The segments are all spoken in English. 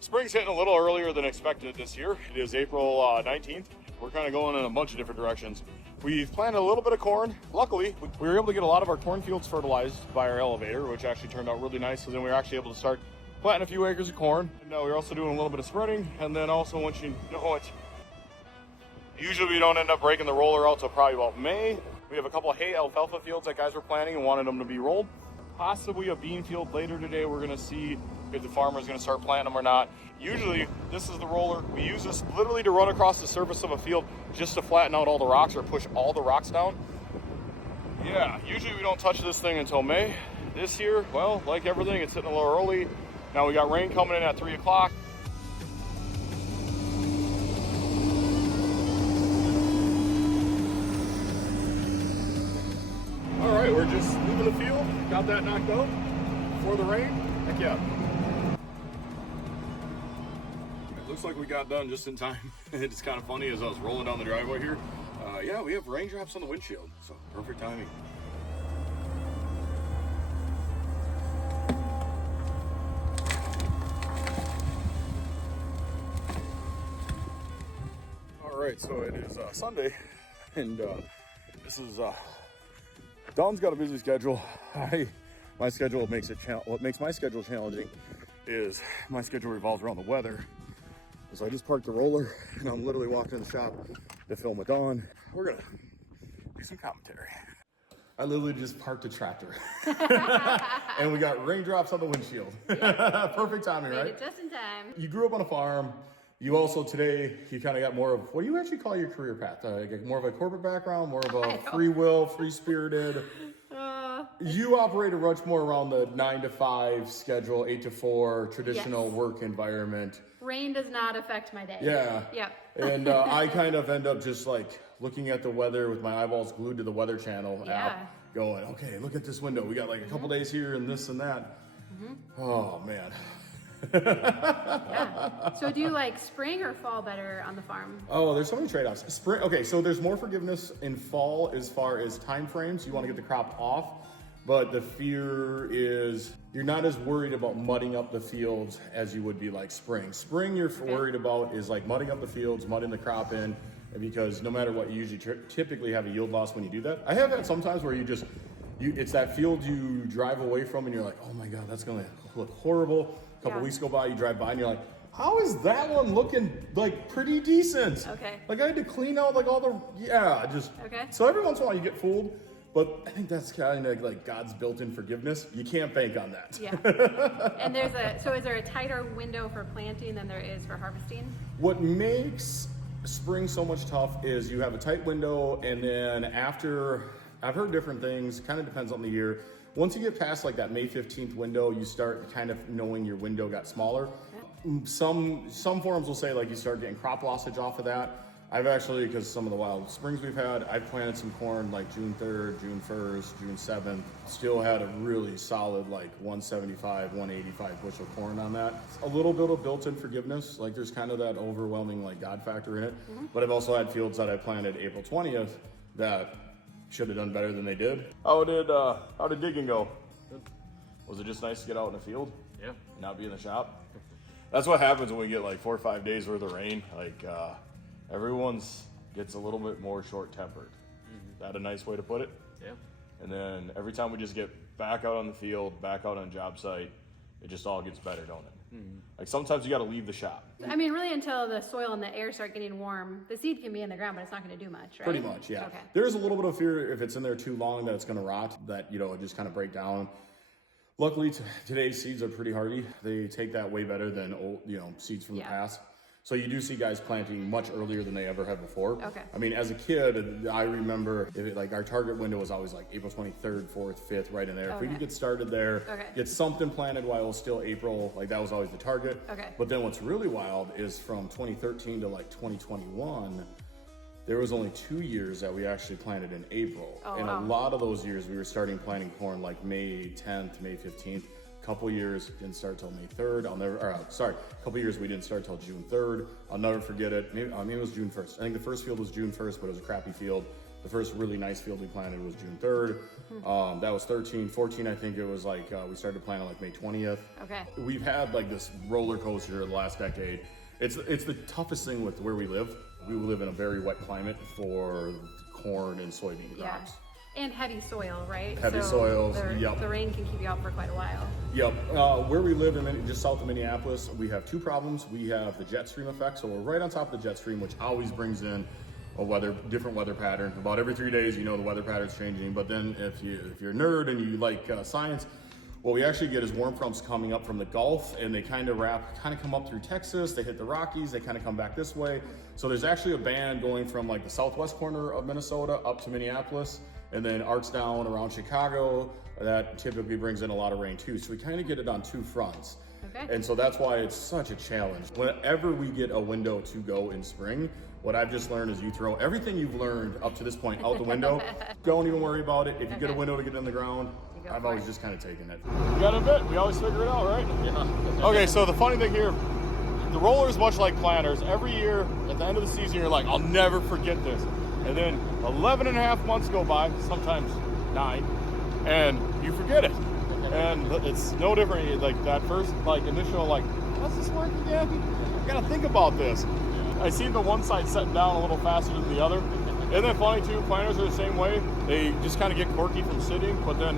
Spring's hitting a little earlier than expected this year. It is April 19th. We're kind of going in a bunch of different directions. We've planted a little bit of corn. Luckily, we were able to get a lot of our cornfields fertilized by our elevator, which actually turned out really nice. So then we were actually able to start planting a few acres of corn. And we're also doing a little bit of spreading. And then also, once you know it, usually we don't end up breaking the roller out till probably about May. We have a couple of hay alfalfa fields that guys were planting and wanted them to be rolled. Possibly a bean field later today. We're gonna see if the farmer's gonna start planting them or not. Usually, this is the roller. We use this literally to run across the surface of a field just to flatten out all the rocks or push all the rocks down. Yeah, usually we don't touch this thing until May. This year, well, like everything, it's hitting a little early. Now we got rain coming in at 3 o'clock. All right, we're just leaving the field. Got that knocked out before the rain. Heck yeah. It looks like we got done just in time. It's kind of funny as I was rolling down the driveway here. Yeah, we have raindrops on the windshield, so perfect timing. All right, so it is Sunday, and this is Don's got a busy schedule. My schedule makes it what makes my schedule challenging is my schedule revolves around the weather. So I just parked the roller and I'm literally walking in the shop to film with Don. We're gonna do some commentary. I literally just parked a tractor and we got raindrops on the windshield. Yeah. Perfect timing, right? Made it just in time. You grew up on a farm. You also today, you kind of got more of, what do you actually call your career path? More of a corporate background, more of a free will, free spirited. You operate much more around the 9 to 5 schedule, 8 to 4 traditional Yes. work environment. Rain does not affect my day. Yeah. Yep. And I kind of end up just like looking at the weather with my eyeballs glued to the Weather Channel app, going, okay, look at this window. We got like a couple days here and this and that. Oh man. Yeah. So do you like spring or fall better on the farm? Oh, there's so many trade-offs. Spring, okay, so there's more forgiveness in fall as far as time frames. You want to get the crop off, but the fear is you're not as worried about mudding up the fields as you would be like spring. Spring, you're worried about is like mudding up the fields, mudding the crop in, because no matter what, you usually typically have a yield loss when you do that. I have had sometimes where it's that field you drive away from and you're like, oh my God, that's gonna look horrible. A couple weeks go by, you drive by and you're like, how is that one looking like pretty decent? Okay. Like I had to clean out like all the, Okay. So every once in a while you get fooled, but I think that's kind of like God's built-in forgiveness. You can't bank on that. Yeah. And so is there a tighter window for planting than there is for harvesting? What makes spring so much tough is you have a tight window, and then after, I've heard different things, kind of depends on the year. Once you get past like that May 15th window, you start kind of knowing your window got smaller. Some forums will say like you start getting crop lossage off of that. I've actually, because some of the wild springs we've had, I've planted some corn like June 3rd, June 1st, June 7th. Still had a really solid like 175, 185 bushel corn on that. A little bit of built-in forgiveness. Like there's kind of that overwhelming like God factor in it. But I've also had fields that I planted April 20th that should have done better than they did. How did digging go? Good. Was it just nice to get out in the field? Yeah. And not be in the shop? That's what happens when we get like 4 or 5 days worth of rain. Like everyone's gets a little bit more short-tempered. Is that a nice way to put it? Yeah. And then every time we just get back out on the field, back out on job site, it just all gets better, don't it? Like sometimes you got to leave the shop. I mean, really until the soil and the air start getting warm, the seed can be in the ground, but it's not going to do much, right? Pretty much, yeah. Okay. There's a little bit of fear if it's in there too long that it's going to rot, that, it just kind of break down. Luckily, today's seeds are pretty hardy. They take that way better than old, seeds from the past. So you do see guys planting much earlier than they ever have before. Okay. I mean, as a kid, I remember our target window was always like April 23rd, 4th, 5th, right in there. If we could get started there, get something planted while it was still April, like that was always the target. Okay. But then what's really wild is from 2013 to like 2021, there was only 2 years that we actually planted in April. Oh, and wow. a lot of those years we were starting planting corn like May 10th, May 15th. Couple years didn't start till May 3rd. Couple years we didn't start till June 3rd. I'll never forget it. Maybe it was June 1st. I think the first field was June 1st, but it was a crappy field. The first really nice field we planted was June 3rd. That was 13, 14, I think it was like, we started planting like May 20th. Okay. We've had like this roller coaster the last decade. It's the toughest thing with where we live. We live in a very wet climate for corn and soybean crops. And heavy soil, right? Heavy soils, yep. The rain can keep you out for quite a while. Yep. Where we live in just south of Minneapolis, we have two problems. We have the jet stream effect, so we're right on top of the jet stream, which always brings in a different weather pattern. About every 3 days, the weather pattern's changing. But then if you're a nerd and you like science, what we actually get is warm fronts coming up from the Gulf, and they kind of come up through Texas, they hit the Rockies, they kind of come back this way. So there's actually a band going from like the southwest corner of Minnesota up to Minneapolis, and then arcs down around Chicago. That typically brings in a lot of rain too. So we kind of get it on two fronts. Okay. And so that's why it's such a challenge. Whenever we get a window to go in spring, what I've just learned is you throw everything you've learned up to this point out the window. Don't even worry about it. If you get a window to get in the ground, I've always just kind of taken it. You got a bit. We always figure it out, right? Yeah. Okay, so the funny thing here, the rollers, much like planters, every year at the end of the season, you're like, I'll never forget this. And then 11 and a half months go by, sometimes 9, and you forget it. And it's no different. Like that first, initial, does this work again? I gotta think about this. I see the one side setting down a little faster than the other. Isn't that funny too? Planters are the same way. They just kind of get quirky from sitting, but then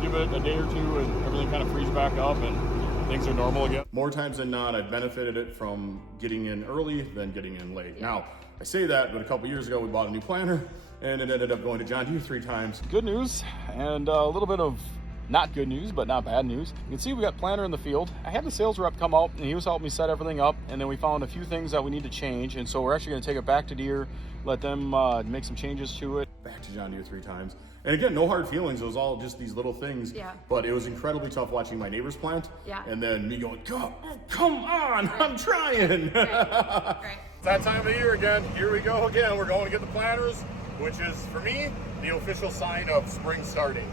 give it a day or two and everything kind of frees back up and things are normal again. More times than not, I've benefited it from getting in early than getting in late. Yeah. Now, I say that, but a couple years ago we bought a new planter and it ended up going to John Deere 3 times. Good news and a little bit of not good news, but not bad news. You can see we got planter in the field. I had the sales rep come out and he was helping me set everything up, and then we found a few things that we need to change, and so we're actually going to take it back to Deere, let them make some changes to it. Back to John Deere 3 times. And again, no hard feelings. It was all just these little things. Yeah. But it was incredibly tough watching my neighbors plant. Yeah. And then me going, come on, right. I'm trying. Right. Right. It's that time of the year again. Here we go again. We're going to get the planters, which is, for me, the official sign of spring starting.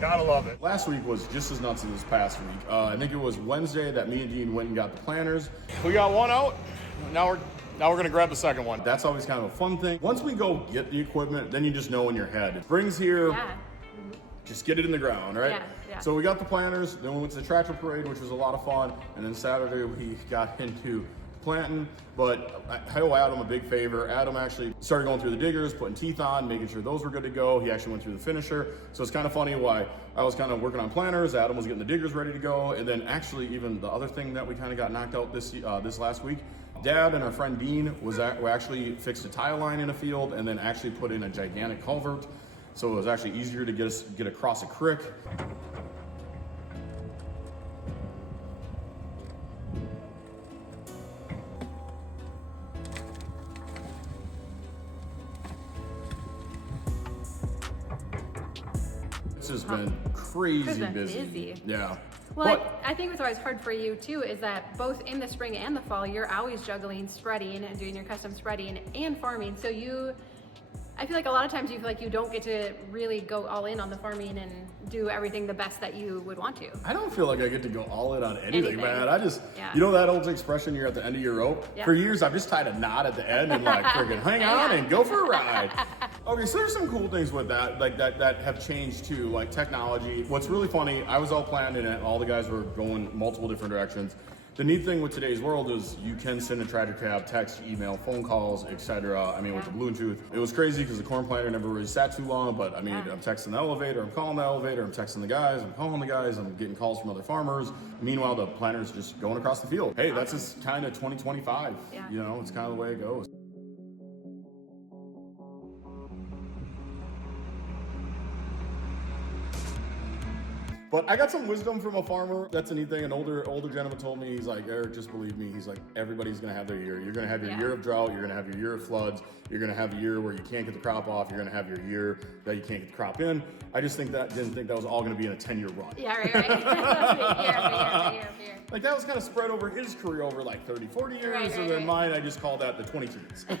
Gotta love it. Last week was just as nuts as this past week. I think it was Wednesday that me and Dean went and got the planters. We got one out. Now we're gonna grab the second one. That's always kind of a fun thing. Once we go get the equipment, then you just know in your head. Spring's here. Yeah. Mm-hmm. Just get it in the ground, right? Yeah, yeah. So we got the planters. Then we went to the tractor parade, which was a lot of fun. And then Saturday we got into planting, but I owe Adam a big favor. Adam actually started going through the diggers, putting teeth on, making sure those were good to go. He actually went through the finisher. So it's kind of funny why I was kind of working on planters, Adam was getting the diggers ready to go, and then actually even the other thing that we kind of got knocked out this last week, Dad and our friend Dean we actually fixed a tile line in a field and then actually put in a gigantic culvert. So it was actually easier to get across a creek. Has been crazy busy. Yeah. Well, I think what's always hard for you too is that both in the spring and the fall, you're always juggling spreading and doing your custom spreading and farming. So I feel like a lot of times you feel like you don't get to really go all in on the farming and do everything the best that you would want to. I don't feel like I get to go all in on anything. Man. I just, that old expression, you're at the end of your rope? Yeah. For years, I've just tied a knot at the end and friggin' hang on and go for a ride. Okay, so there's some cool things with that, that have changed too, like technology. What's really funny, I was all planned and all the guys were going multiple different directions. The neat thing with today's world is you can send a tractor cab, text, email, phone calls, etc. I mean, with the Bluetooth, it was crazy because the corn planter never really sat too long, but I mean, I'm texting the elevator, I'm calling the elevator, I'm texting the guys, I'm calling the guys, I'm getting calls from other farmers. Meanwhile, the planter's just going across the field. Hey, that's just kind of 2025. Yeah. It's kind of the way it goes. But I got some wisdom from a farmer. That's a neat thing. An older gentleman told me, he's like, Eric, just believe me. He's like, everybody's gonna have their year. You're gonna have your year of drought. You're gonna have your year of floods. You're gonna have a year where you can't get the crop off. You're gonna have your year that you can't get the crop in. I just didn't think that was all gonna be in a 10-year run. Yeah, right. year. Like that was kind of spread over his career over like 30, 40 years. And then mine, I just call that the 22s. That's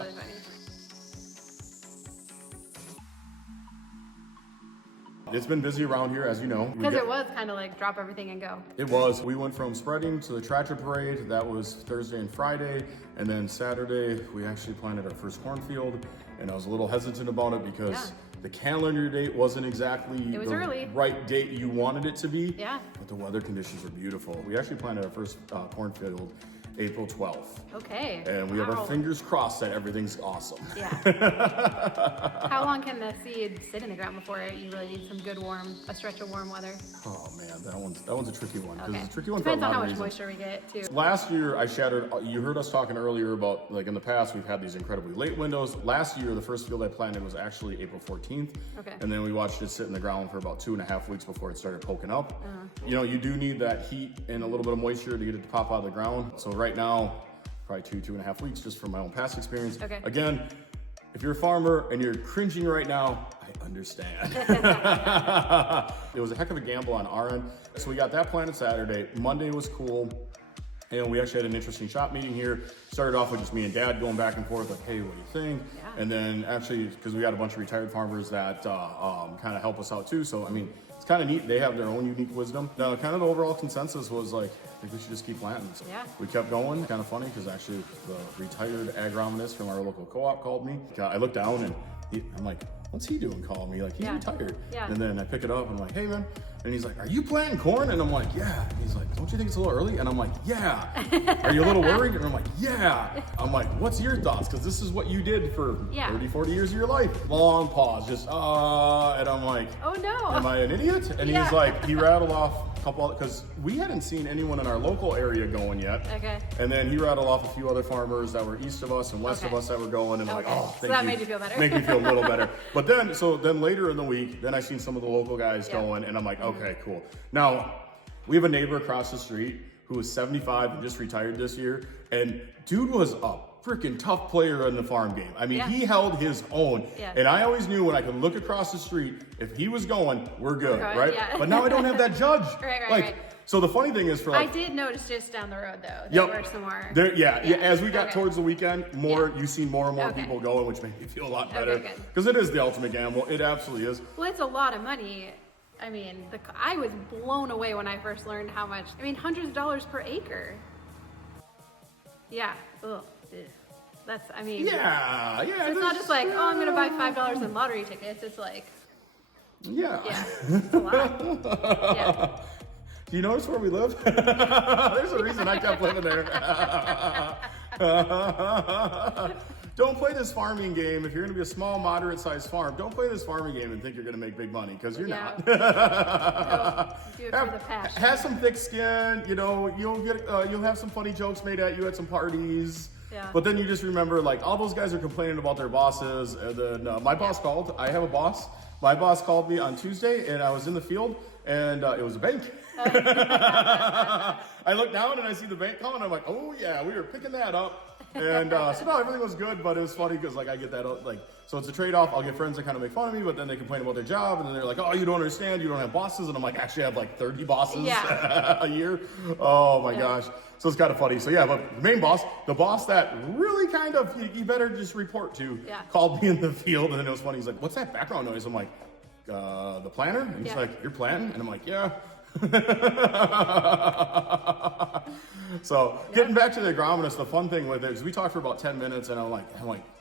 really funny. It's been busy around here, as you know. Because it was kind of like drop everything and go. It was. We went from spreading to the tractor parade. That was Thursday and Friday. And then Saturday, we actually planted our first cornfield. And I was a little hesitant about it because the calendar date wasn't exactly the early. right date you wanted it to be. Yeah. But the weather conditions were beautiful. We actually planted our first cornfield April 12th. Okay. And we have our fingers crossed that everything's awesome. Yeah. How long can the seed sit in the ground before you really need some good a stretch of warm weather? Oh man, that one's a tricky one. Okay. It's a tricky one Depends for a on lot how of much reasons. moisture we get too. Last year I shattered, you heard us talking earlier about, like in the past, we've had these incredibly late windows. Last year, the first field I planted was actually April 14th. Okay. And then we watched it sit in the ground for about 2.5 weeks before it started poking up. You know, you do need that heat and a little bit of moisture to get it to pop out of the ground. So right now, probably 2.5 weeks, just from my own past experience. Okay. Again, if you're a farmer and you're cringing right now, I understand. It was a heck of a gamble on our end. So we got that planted Saturday. Monday was cool. And we actually had an interesting shop meeting here. Started off with just me and Dad going back and forth, like, hey, what do you think? Yeah. And then actually, because we got a bunch of retired farmers that kind of help us out too. So, I mean, it's kind of neat. They have their own unique wisdom. Now, kind of the overall consensus was like, I think we should just keep planting. So Yeah. we kept going. Kind of funny because actually the retired agronomist from our local co-op called me. I looked down and I'm like, what's he doing calling me? Like, he's retired. Yeah. And then I pick it up and I'm like, hey man. And he's like, are you planting corn? And I'm like, yeah. And he's like, don't you think it's a little early? And I'm like, yeah. Are you a little worried? And I'm like, yeah. I'm like, what's your thoughts? Because this is what you did for 30, 40 years of your life. Long pause, just, and I'm like, Oh no. am I an idiot? And he's like, he rattled off a couple, because we hadn't seen anyone in our local area going yet. Okay. And then he rattled off a few other farmers that were east of us and west of us that were going. And I'm like, oh, thank you. So that made you feel better. Make me feel a little better. But then, then later in the week, then I seen some of the local guys going, and I'm like, okay, cool. Now, we have a neighbor across the street who was 75 and just retired this year, and dude was a freaking tough player in the farm game. I mean, he held his own, and I always knew when I could look across the street, if he was going, we're good, right? Yeah. But now I don't have that judge. Right. So the funny thing is, for like, I did notice just down the road though, there were some more. As we got towards the weekend, you see more and more people going, which made me feel a lot better. Because it is the ultimate gamble. It absolutely is. Well, it's a lot of money. I mean, I was blown away when I first learned how much. I mean, hundreds of dollars per acre. Yeah. Ugh. That's. I mean. Yeah. So it's not just like, oh, I'm gonna buy $5 in lottery tickets. It's like. Yeah. Yeah. It's a lot. Yeah. Do you notice where we live? There's a reason I kept living there. Don't play this farming game. If you're going to be a small, moderate-sized farm, don't play this farming game and think you're going to make big money, because you're not. Do it for the passion. Have some thick skin. You know, you'll have some funny jokes made at you at some parties. Yeah. But then you just remember, like, all those guys are complaining about their bosses. And then my boss called. I have a boss. My boss called me on Tuesday, and I was in the field, and it was a bank. I look down and I see the bank calling. I'm like, oh yeah, we were picking that up. And so no, everything was good, but it was funny because like I get that so it's a trade-off. I'll get friends that kind of make fun of me, but then they complain about their job, and then they're like, oh, you don't understand, you don't have bosses. And I'm like, actually I have like 30 bosses a year. Oh my gosh. So it's kind of funny. So yeah, but the main boss, the boss that really kind of you better just report to, called me in the field, and then it was funny. He's like, what's that background noise? I'm like, the planter? And he's like, you're planting? And I'm like, yeah. So getting back to the agronomist, the fun thing with it is we talked for about 10 minutes, and I'm like,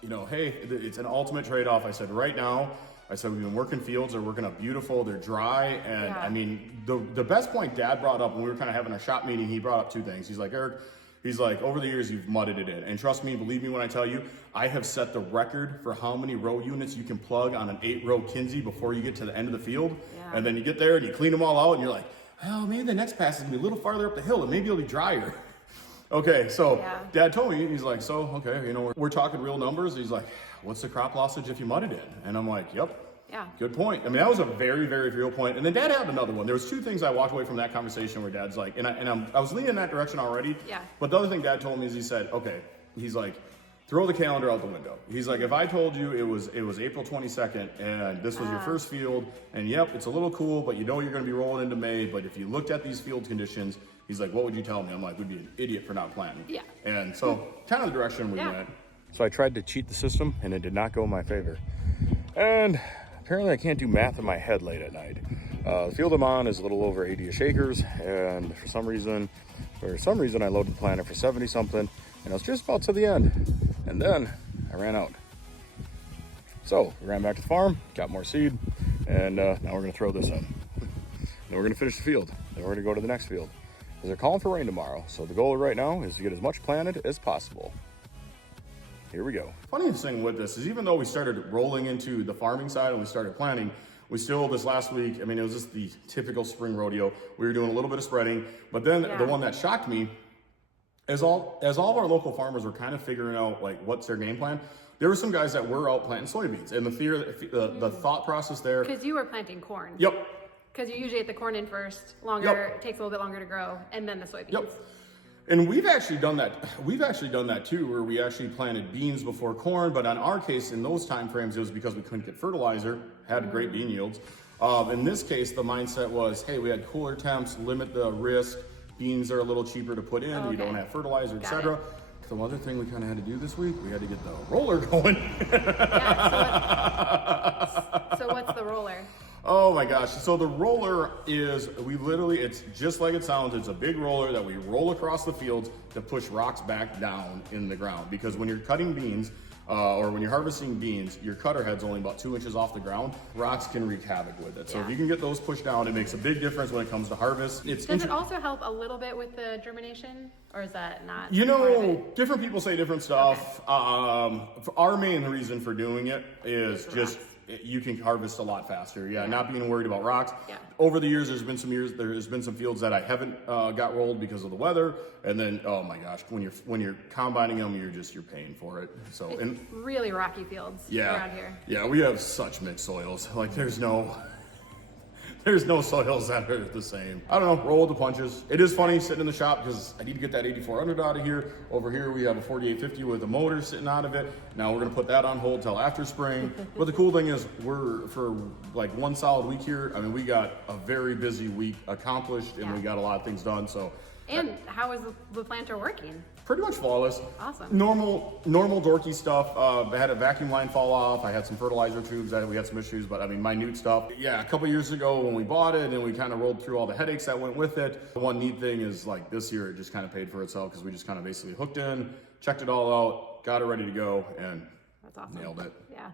you know, hey, it's an ultimate trade-off. I said, right now, we've been working fields, they're working up beautiful, they're dry, and I mean, the best point Dad brought up when we were kind of having a shop meeting, he brought up two things. He's like, Eric, he's like, over the years, you've mudded it in. And trust me, believe me when I tell you, I have set the record for how many row units you can plug on an 8-row Kinsey before you get to the end of the field. And then you get there and you clean them all out, and you're like, well, maybe the next pass is gonna be a little farther up the hill, and maybe it'll be drier. Okay, so Dad told me, he's like, so, okay, you know, we're talking real numbers. He's like, what's the crop lossage if you mud it in? And I'm like, yep. Yeah. Good point. I mean, that was a very, very real point. And then Dad had another one. There was two things I walked away from that conversation where Dad's like, I was leaning in that direction already. Yeah. But the other thing Dad told me is he said, okay, he's like, throw the calendar out the window. He's like, if I told you it was April 22nd and this was your first field, and yep, it's a little cool, but you know you're going to be rolling into May, but if you looked at these field conditions, he's like, what would you tell me? I'm like, we'd be an idiot for not planting. Yeah. And so kind of the direction we went. So I tried to cheat the system, and it did not go in my favor. And apparently I can't do math in my head late at night. The field I'm on is a little over 80-ish acres, and for some reason I loaded the planter for 70 something, and I was just about to the end, and then I ran out. So we ran back to the farm, got more seed, and now we're gonna throw this in. Then we're gonna finish the field, then we're gonna go to the next field, because they're calling for rain tomorrow. So the goal right now is to get as much planted as possible. Here we go. Funniest thing with this is even though we started rolling into the farming side and we started planting, we still, this last week, I mean, it was just the typical spring rodeo. We were doing a little bit of spreading, but then the one that shocked me, as all of our local farmers were kind of figuring out like what's their game plan, there were some guys that were out planting soybeans, and the thought process there. Because you were planting corn. Yep. Because you usually get the corn in first, it takes a little bit longer to grow, and then the soybeans. Yep. And we've actually done that. We've actually done that too, where we actually planted beans before corn. But on our case, in those time frames, it was because we couldn't get fertilizer, had great bean yields. In this case, the mindset was, hey, we had cooler temps, limit the risk. Beans are a little cheaper to put in. You don't have fertilizer, etc. The other thing we kind of had to do this week, we had to get the roller going. So what's the roller? Oh my gosh. So the roller is, it's just like it sounds. It's a big roller that we roll across the fields to push rocks back down in the ground. Because when you're cutting beans, or when you're harvesting beans, your cutter head's only about 2 inches off the ground. Rocks can wreak havoc with it. So if you can get those pushed down, it makes a big difference when it comes to harvest. Does it also help a little bit with the germination, or is that not? You know, different people say different stuff. Our main reason for doing it is just you can harvest a lot faster. Not being worried about rocks. Over the years, there's been some fields that I haven't got rolled because of the weather, and then oh my gosh, when you're combining them, you're paying for it. So it's really rocky fields around here. Yeah, we have such mixed soils. Like there's no soils that are the same. I don't know, roll with the punches. It is funny sitting in the shop because I need to get that 8400 out of here. Over here we have a 4850 with a motor sitting out of it. Now we're gonna put that on hold till after spring. But the cool thing is for like one solid week here, I mean, we got a very busy week accomplished and we got a lot of things done, so. And how is the planter working? Pretty much flawless. Awesome. Normal dorky stuff. I had a vacuum line fall off. I had some fertilizer tubes that we had some issues, but I mean, minute stuff. Yeah, a couple years ago when we bought it and we kind of rolled through all the headaches that went with it. The one neat thing is like this year, it just kind of paid for itself because we just kind of basically hooked in, checked it all out, got it ready to go, and that's awesome. Nailed it. Yeah.